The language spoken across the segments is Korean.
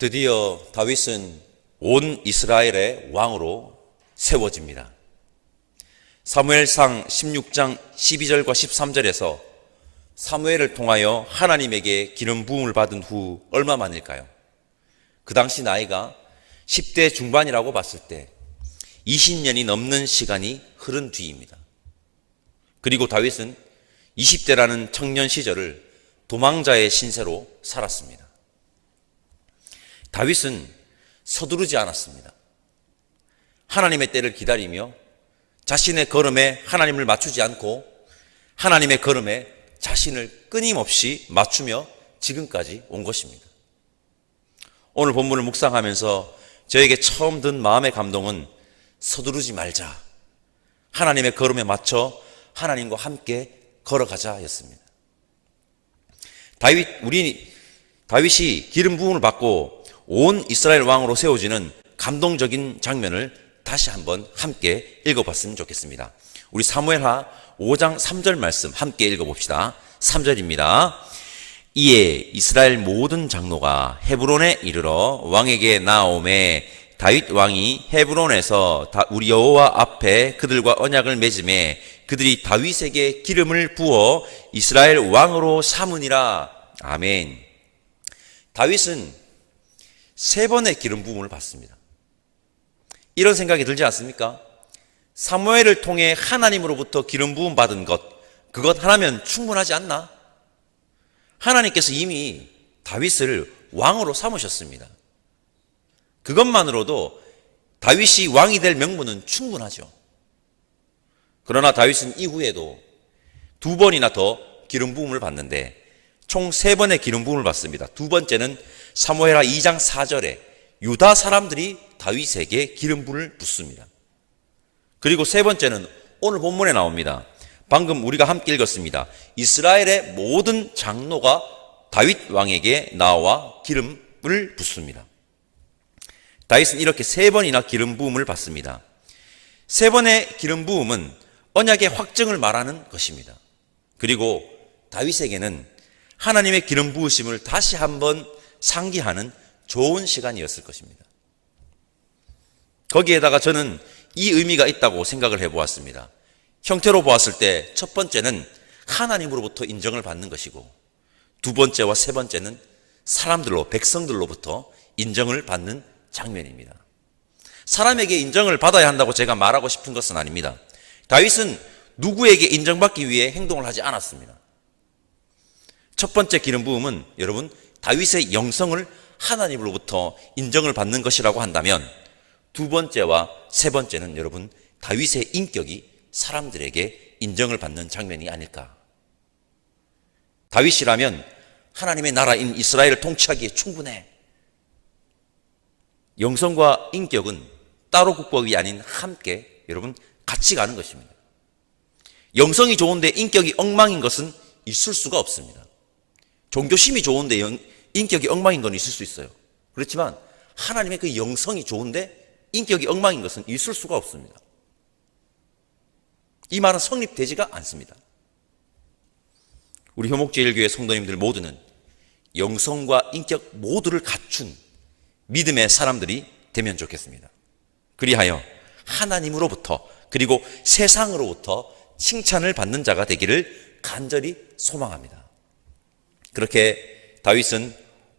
드디어 다윗은 온 이스라엘의 왕으로 세워집니다. 사무엘상 16장 12절과 13절에서 사무엘을 통하여 하나님에게 기름 부음을 받은 후 얼마 만일까요? 그 당시 나이가 10대 중반이라고 봤을 때 20년이 넘는 시간이 흐른 뒤입니다. 그리고 다윗은 20대라는 청년 시절을 도망자의 신세로 살았습니다. 다윗은 서두르지 않았습니다. 하나님의 때를 기다리며 자신의 걸음에 하나님을 맞추지 않고 하나님의 걸음에 자신을 끊임없이 맞추며 지금까지 온 것입니다. 오늘 본문을 묵상하면서 저에게 처음 든 마음의 감동은 서두르지 말자, 하나님의 걸음에 맞춰 하나님과 함께 걸어가자 였습니다. 다윗이 기름 부음을 받고 온 이스라엘 왕으로 세워지는 감동적인 장면을 다시 한번 함께 읽어봤으면 좋겠습니다. 우리 사무엘하 5장 3절 말씀 함께 읽어봅시다. 3절입니다. 이에 이스라엘 모든 장로가 헤브론에 이르러 왕에게 나오매 다윗 왕이 헤브론에서 우리 여호와 앞에 그들과 언약을 맺음에 그들이 다윗에게 기름을 부어 이스라엘 왕으로 삼으니라. 아멘. 다윗은 3번의 기름 부음을 받습니다. 이런 생각이 들지 않습니까? 사무엘을 통해 하나님으로부터 기름 부음 받은 그것 하나면 충분하지 않나? 하나님께서 이미 다윗을 왕으로 삼으셨습니다. 그것만으로도 다윗이 왕이 될 명분은 충분하죠. 그러나 다윗은 이후에도 2번이나 더 기름 부음을 받는데 총 3번의 기름 부음을 받습니다. 두 번째는 사무엘하 2장 4절에 유다 사람들이 다윗에게 기름 부음을 붓습니다. 그리고 3번째는 오늘 본문에 나옵니다. 방금 우리가 함께 읽었습니다. 이스라엘의 모든 장로가 다윗 왕에게 나와 기름을 붓습니다. 다윗은 이렇게 3번이나 기름 부음을 받습니다. 3번의 기름 부음은 언약의 확증을 말하는 것입니다. 그리고 다윗에게는 하나님의 기름 부으심을 다시 한번 상기하는 좋은 시간이었을 것입니다. 거기에다가 저는 이 의미가 있다고 생각을 해보았습니다. 형태로 보았을 때 첫 번째는 하나님으로부터 인정을 받는 것이고 두 번째와 세 번째는 사람들로, 백성들로부터 인정을 받는 장면입니다. 사람에게 인정을 받아야 한다고 제가 말하고 싶은 것은 아닙니다. 다윗은 누구에게 인정받기 위해 행동을 하지 않았습니다. 첫 번째 기름 부음은 여러분 다윗의 영성을 하나님으로부터 인정을 받는 것이라고 한다면 두 번째와 세 번째는 여러분 다윗의 인격이 사람들에게 인정을 받는 장면이 아닐까. 다윗이라면 하나님의 나라인 이스라엘을 통치하기에 충분해. 영성과 인격은 따로 국법이 아닌 함께 여러분 같이 가는 것입니다. 영성이 좋은데 인격이 엉망인 것은 있을 수가 없습니다. 종교심이 좋은데 인격이 엉망인 건 있을 수 있어요. 그렇지만 하나님의 그 영성이 좋은데 인격이 엉망인 것은 있을 수가 없습니다. 이 말은 성립되지가 않습니다. 우리 효목제일교회 성도님들 모두는 영성과 인격 모두를 갖춘 믿음의 사람들이 되면 좋겠습니다. 그리하여 하나님으로부터 그리고 세상으로부터 칭찬을 받는 자가 되기를 간절히 소망합니다. 그렇게 다윗은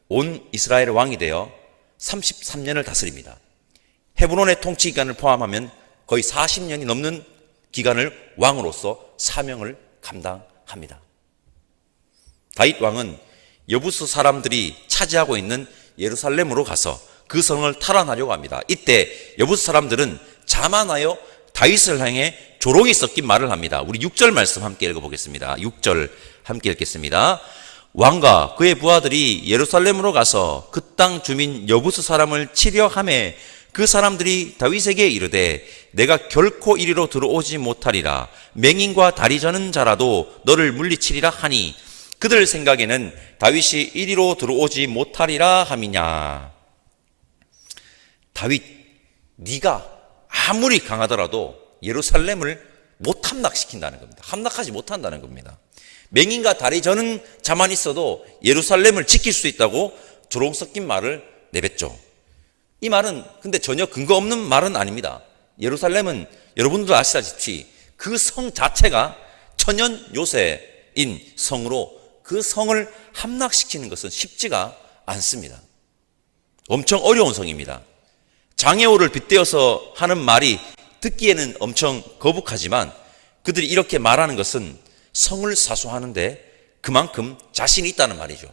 온 이스라엘 왕이 되어 33년을 다스립니다. 헤브론의 통치 기간을 포함하면 거의 40년이 넘는 기간을 왕으로서 사명을 감당합니다. 다윗 왕은 여부스 사람들이 차지하고 있는 예루살렘으로 가서 그 성을 탈환하려고 합니다. 이때 여부스 사람들은 자만하여 다윗을 향해 조롱이 섞인 말을 합니다. 우리 6절 말씀 함께 읽어보겠습니다. 6절 함께 읽겠습니다. 왕과 그의 부하들이 예루살렘으로 가서 그 땅 주민 여부스 사람을 치려 하매 그 사람들이 다윗에게 이르되 내가 결코 이리로 들어오지 못하리라. 맹인과 다리 저는 자라도 너를 물리치리라 하니 그들 생각에는 다윗이 이리로 들어오지 못하리라 함이냐. 다윗, 네가 아무리 강하더라도 예루살렘을 못 함락시킨다는 겁니다. 함락하지 못한다는 겁니다. 맹인과 다리 저는 자만 있어도 예루살렘을 지킬 수 있다고 조롱 섞인 말을 내뱉죠. 이 말은 근데 전혀 근거 없는 말은 아닙니다. 예루살렘은 여러분들도 아시다시피 그 성 자체가 천연 요새인 성으로 그 성을 함락시키는 것은 쉽지가 않습니다. 엄청 어려운 성입니다. 장애우를 빗대어서 하는 말이 듣기에는 엄청 거북하지만 그들이 이렇게 말하는 것은 성을 사수하는데 그만큼 자신이 있다는 말이죠.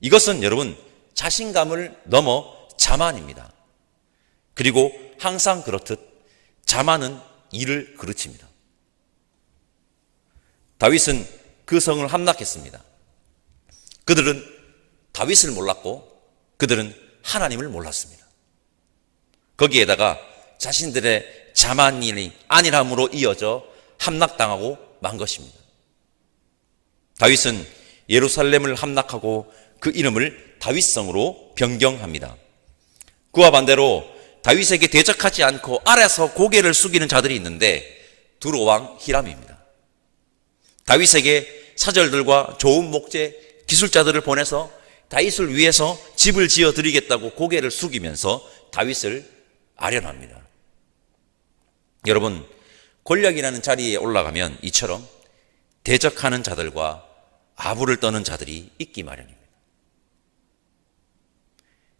이것은 여러분 자신감을 넘어 자만입니다. 그리고 항상 그렇듯 자만은 이를 그르칩니다. 다윗은 그 성을 함락했습니다. 그들은 다윗을 몰랐고 그들은 하나님을 몰랐습니다. 거기에다가 자신들의 자만이 안일함으로 이어져 함락당하고 만 것입니다. 다윗은 예루살렘을 함락하고 그 이름을 다윗성으로 변경합니다. 그와 반대로 다윗에게 대적하지 않고 아래서 고개를 숙이는 자들이 있는데 두로 왕 히람입니다. 다윗에게 사절들과 좋은 목재, 기술자들을 보내서 다윗을 위해서 집을 지어 드리겠다고 고개를 숙이면서 다윗을 아련합니다. 여러분, 권력이라는 자리에 올라가면 이처럼 대적하는 자들과 아부를 떠는 자들이 있기 마련입니다.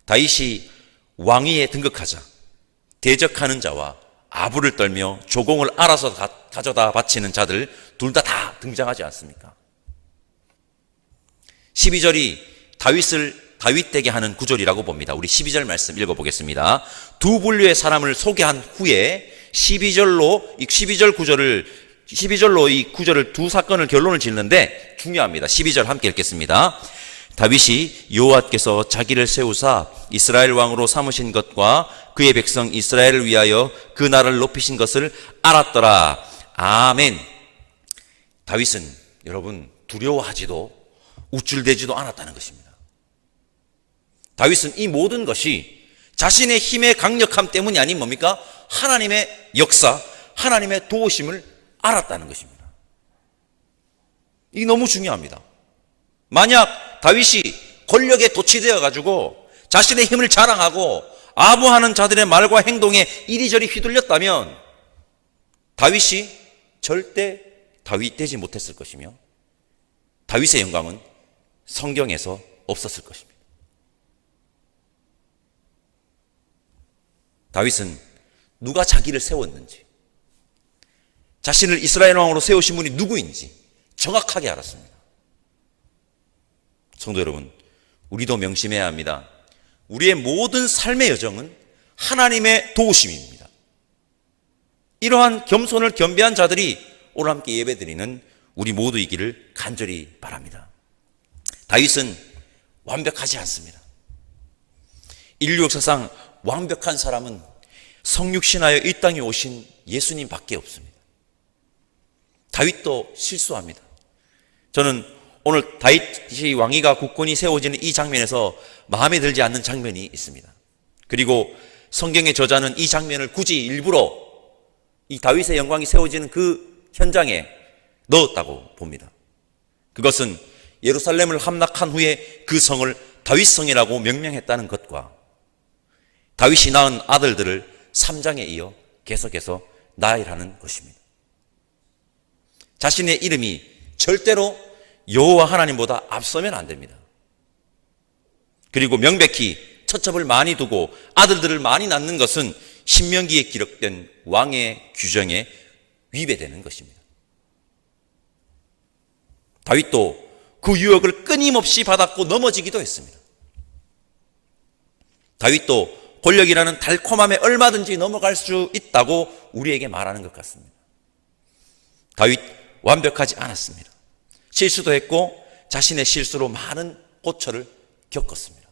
다윗이 왕위에 등극하자 대적하는 자와 아부를 떨며 조공을 알아서 가져다 바치는 자들 둘 다 등장하지 않습니까? 12절이 다윗을 다윗되게 하는 구절이라고 봅니다. 우리 12절 말씀 읽어보겠습니다. 두 분류의 사람을 소개한 후에 12절로 이 구절을 두 사건을 결론을 짓는데 중요합니다. 12절 함께 읽겠습니다. 다윗이 여호와께서 자기를 세우사 이스라엘 왕으로 삼으신 것과 그의 백성 이스라엘을 위하여 그 나라를 높이신 것을 알았더라. 아멘. 다윗은 여러분 두려워하지도 우쭐대지도 않았다는 것입니다. 다윗은 이 모든 것이 자신의 힘의 강력함 때문이 아닌 뭡니까? 하나님의 역사, 하나님의 도우심을 알았다는 것입니다. 이게 너무 중요합니다. 만약 다윗이 권력에 도취되어 가지고 자신의 힘을 자랑하고 아부하는 자들의 말과 행동에 이리저리 휘둘렸다면 다윗이 절대 다윗 되지 못했을 것이며 다윗의 영광은 성경에서 없었을 것입니다. 다윗은 누가 자기를 세웠는지, 자신을 이스라엘 왕으로 세우신 분이 누구인지 정확하게 알았습니다. 성도 여러분, 우리도 명심해야 합니다. 우리의 모든 삶의 여정은 하나님의 도우심입니다. 이러한 겸손을 겸비한 자들이 오늘 함께 예배드리는 우리 모두이기를 간절히 바랍니다. 다윗은 완벽하지 않습니다. 인류 역사상 완벽한 사람은 성육신하여 이 땅에 오신 예수님 밖에 없습니다. 다윗도 실수합니다. 저는 오늘 다윗이 왕위가 굳건히 세워지는 이 장면에서 마음에 들지 않는 장면이 있습니다. 그리고 성경의 저자는 이 장면을 굳이 일부러 이 다윗의 영광이 세워지는 그 현장에 넣었다고 봅니다. 그것은 예루살렘을 함락한 후에 그 성을 다윗성이라고 명명했다는 것과 다윗이 낳은 아들들을 3장에 이어 계속해서 나열하는 것입니다. 자신의 이름이 절대로 여호와 하나님보다 앞서면 안 됩니다. 그리고 명백히 처첩을 많이 두고 아들들을 많이 낳는 것은 신명기에 기록된 왕의 규정에 위배되는 것입니다. 다윗도 그 유혹을 끊임없이 받았고 넘어지기도 했습니다. 다윗도 권력이라는 달콤함에 얼마든지 넘어갈 수 있다고 우리에게 말하는 것 같습니다. 다윗 완벽하지 않았습니다. 실수도 했고 자신의 실수로 많은 고초를 겪었습니다.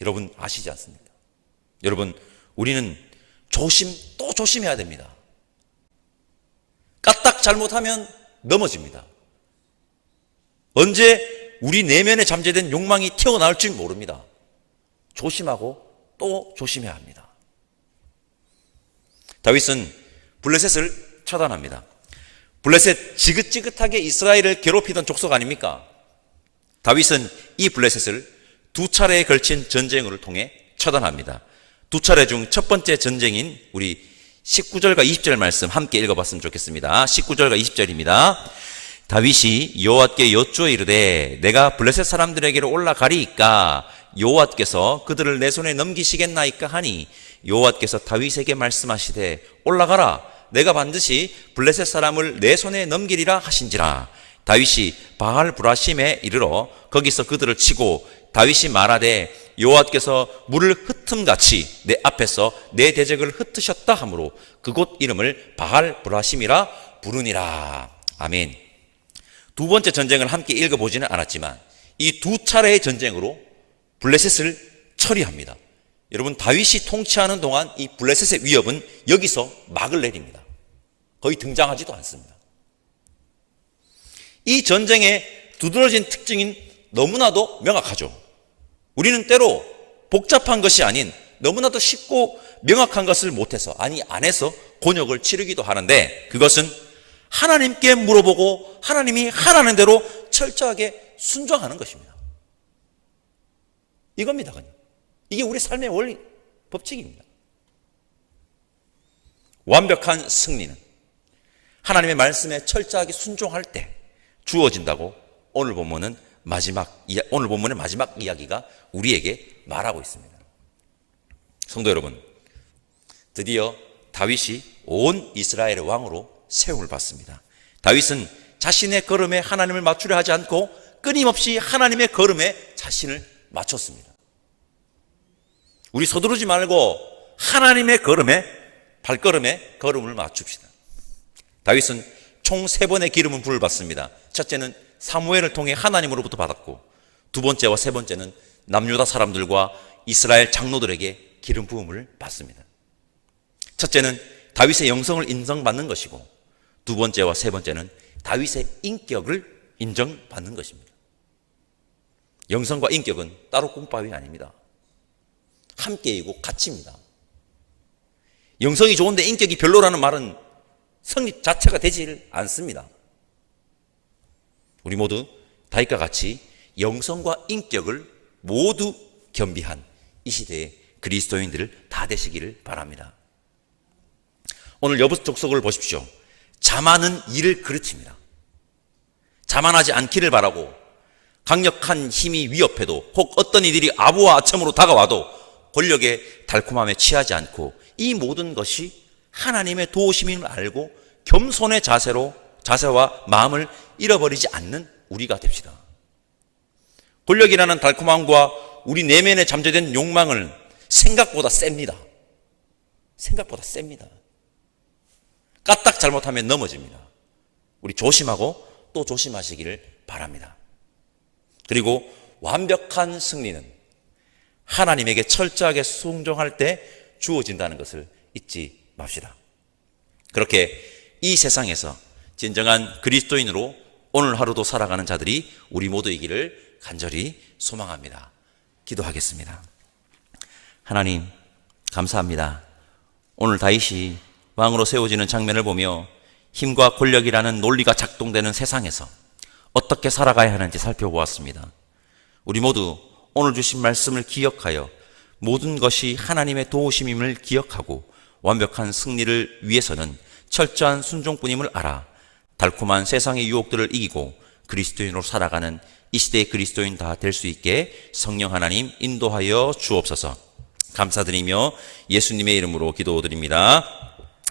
여러분 아시지 않습니까? 여러분 우리는 또 조심해야 됩니다. 까딱 잘못하면 넘어집니다. 언제 우리 내면에 잠재된 욕망이 튀어나올지 모릅니다. 조심하고 또 조심해야 합니다. 다윗은 블레셋을 처단합니다. 블레셋 지긋지긋하게 이스라엘을 괴롭히던 족속 아닙니까? 다윗은 이 블레셋을 두 차례에 걸친 전쟁을 통해 처단합니다. 두 차례 중 첫 번째 전쟁인 우리 19절과 20절 말씀 함께 읽어봤으면 좋겠습니다. 19절과 20절입니다. 다윗이 여호와께 여쭈어 이르되 내가 블레셋 사람들에게로 올라가리이까 여호와께서 그들을 내 손에 넘기시겠나이까 하니 여호와께서 다윗에게 말씀하시되 올라가라 내가 반드시 블레셋 사람을 내 손에 넘기리라 하신지라. 다윗이 바알 브라심에 이르러 거기서 그들을 치고 다윗이 말하되 여호와께서 물을 흩음같이 내 앞에서 내 대적을 흩으셨다 하므로 그곳 이름을 바알 브라심이라 부르니라. 아멘. 두 번째 전쟁을 함께 읽어보지는 않았지만 이 두 차례의 전쟁으로 블레셋을 처리합니다. 여러분, 다윗이 통치하는 동안 이 블레셋의 위협은 여기서 막을 내립니다. 거의 등장하지도 않습니다. 이 전쟁의 두드러진 특징인 너무나도 명확하죠. 우리는 때로 복잡한 것이 아닌 너무나도 쉽고 명확한 것을 못해서 안 해서 곤욕을 치르기도 하는데 그것은 하나님께 물어보고 하나님이 하라는 대로 철저하게 순종하는 것입니다. 이겁니다. 그냥. 이게 우리 삶의 원리, 법칙입니다. 완벽한 승리는 하나님의 말씀에 철저하게 순종할 때 주어진다고 오늘 본문의 마지막 이야기가 우리에게 말하고 있습니다. 성도 여러분, 드디어 다윗이 온 이스라엘의 왕으로 세움을 받습니다. 다윗은 자신의 걸음에 하나님을 맞추려 하지 않고 끊임없이 하나님의 걸음에 자신을 맞췄습니다. 우리 서두르지 말고 하나님의 발걸음에 걸음을 맞춥시다. 다윗은 총 3번의 기름은 부을 받습니다. 첫째는 사무엘을 통해 하나님으로부터 받았고 두 번째와 세 번째는 남유다 사람들과 이스라엘 장로들에게 기름 부음을 받습니다. 첫째는 다윗의 영성을 인정받는 것이고 두 번째와 세 번째는 다윗의 인격을 인정받는 것입니다. 영성과 인격은 따로 꼼밥이 아닙니다. 함께이고 같이입니다. 영성이 좋은데 인격이 별로라는 말은 성립 자체가 되지 않습니다. 우리 모두 다윗과 같이 영성과 인격을 모두 겸비한 이 시대의 그리스도인들 다 되시기를 바랍니다. 오늘 여부 족속을 보십시오. 자만은 이를 그르칩니다. 자만하지 않기를 바라고 강력한 힘이 위협해도 혹 어떤 이들이 아부와 아첨으로 다가와도 권력의 달콤함에 취하지 않고 이 모든 것이 하나님의 도우심임을 알고 겸손의 자세와 마음을 잃어버리지 않는 우리가 됩시다. 권력이라는 달콤함과 우리 내면에 잠재된 욕망은 생각보다 셉니다. 까딱 잘못하면 넘어집니다. 우리 조심하고 또 조심하시기를 바랍니다. 그리고 완벽한 승리는 하나님에게 철저하게 순종할 때 주어진다는 것을 잊지 맙시다. 그렇게 이 세상에서 진정한 그리스도인으로 오늘 하루도 살아가는 자들이 우리 모두이기를 간절히 소망합니다. 기도하겠습니다. 하나님, 감사합니다. 오늘 다윗이 왕으로 세워지는 장면을 보며 힘과 권력이라는 논리가 작동되는 세상에서 어떻게 살아가야 하는지 살펴보았습니다. 우리 모두 오늘 주신 말씀을 기억하여 모든 것이 하나님의 도우심임을 기억하고 완벽한 승리를 위해서는 철저한 순종뿐임을 알아 달콤한 세상의 유혹들을 이기고 그리스도인으로 살아가는 이 시대의 그리스도인 다 될 수 있게 성령 하나님 인도하여 주옵소서. 감사드리며 예수님의 이름으로 기도드립니다.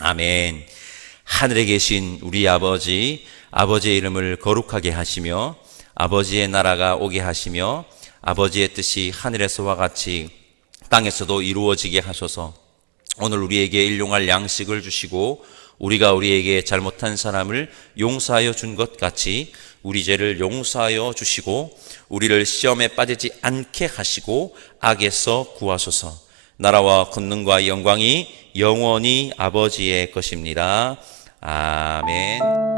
아멘. 하늘에 계신 우리 아버지, 아버지의 이름을 거룩하게 하시며 아버지의 나라가 오게 하시며 아버지의 뜻이 하늘에서와 같이 땅에서도 이루어지게 하소서. 오늘 우리에게 일용할 양식을 주시고 우리가 우리에게 잘못한 사람을 용서하여 준 것 같이 우리 죄를 용서하여 주시고 우리를 시험에 빠지지 않게 하시고 악에서 구하소서. 나라와 권능과 영광이 영원히 아버지의 것입니다. 아멘.